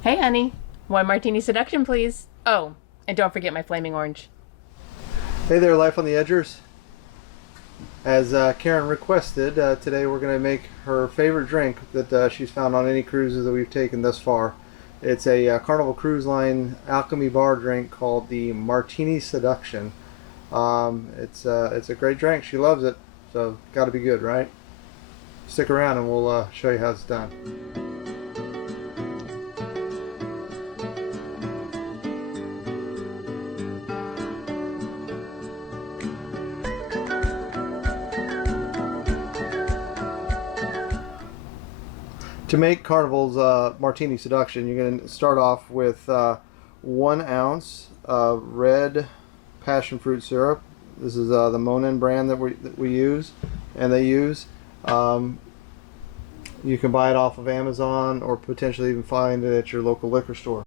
Hey, honey. One Martini Seduction, please. Oh, and don't forget my flaming orange. Hey there, Life on the Edgers. As Karen requested, today we're going to make her favorite drink that she's found on any cruises that we've taken thus far. It's a Carnival Cruise Line Alchemy Bar drink called the Martini Seduction. It's a great drink. She loves it, so got to be good, right? Stick around and we'll show you how it's done. To make Carnival's Martini Seduction, you're going to start off with 1 ounce of red passion fruit syrup. This is the Monin brand that we use, and they use. You can buy it off of Amazon or potentially even find it at your local liquor store.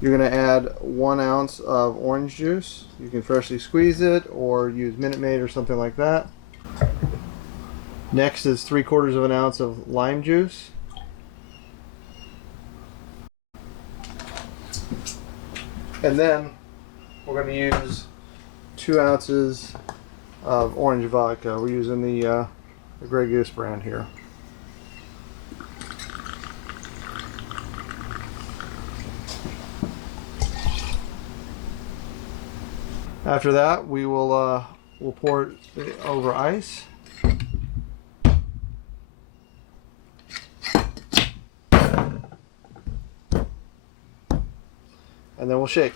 You're going to add 1 ounce of orange juice. You can freshly squeeze it or use Minute Maid or something like that. Next is 3/4 of an ounce of lime juice. And then we're going to use 2 ounces of orange vodka. We're using the Grey Goose brand here. After that, we'll pour it over ice. And then we'll shake.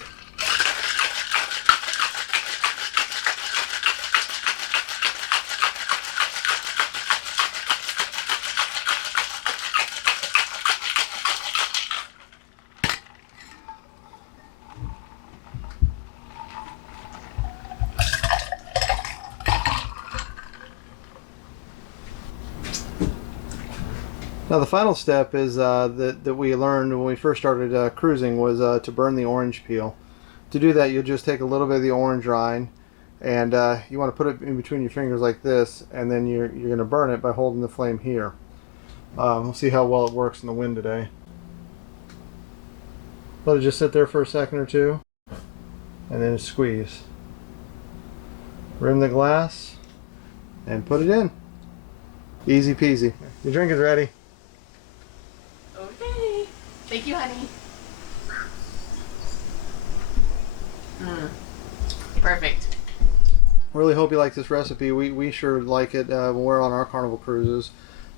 Now the final step is that we learned when we first started cruising was to burn the orange peel. To do that, you'll just take a little bit of the orange rind, and you want to put it in between your fingers like this, and then you're going to burn it by holding the flame here. We'll see how well it works in the wind today. Let it just sit there for a second or two, and then squeeze. Rim the glass, and put it in. Easy peasy. Your drink is ready. Okay. Thank you, honey. Perfect. Really hope you like this recipe. We sure like it when we're on our Carnival cruises.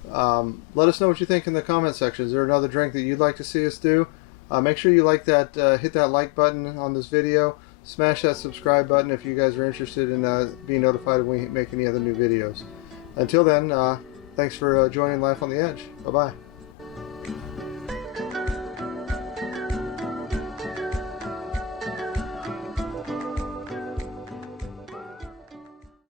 Let us know what you think in the comment section. Is there another drink that you'd like to see us do? Make sure you like that, hit that like button on this video. Smash that subscribe button if you guys are interested in being notified when we make any other new videos. Until then, thanks for joining Life on the Edge. Bye-bye.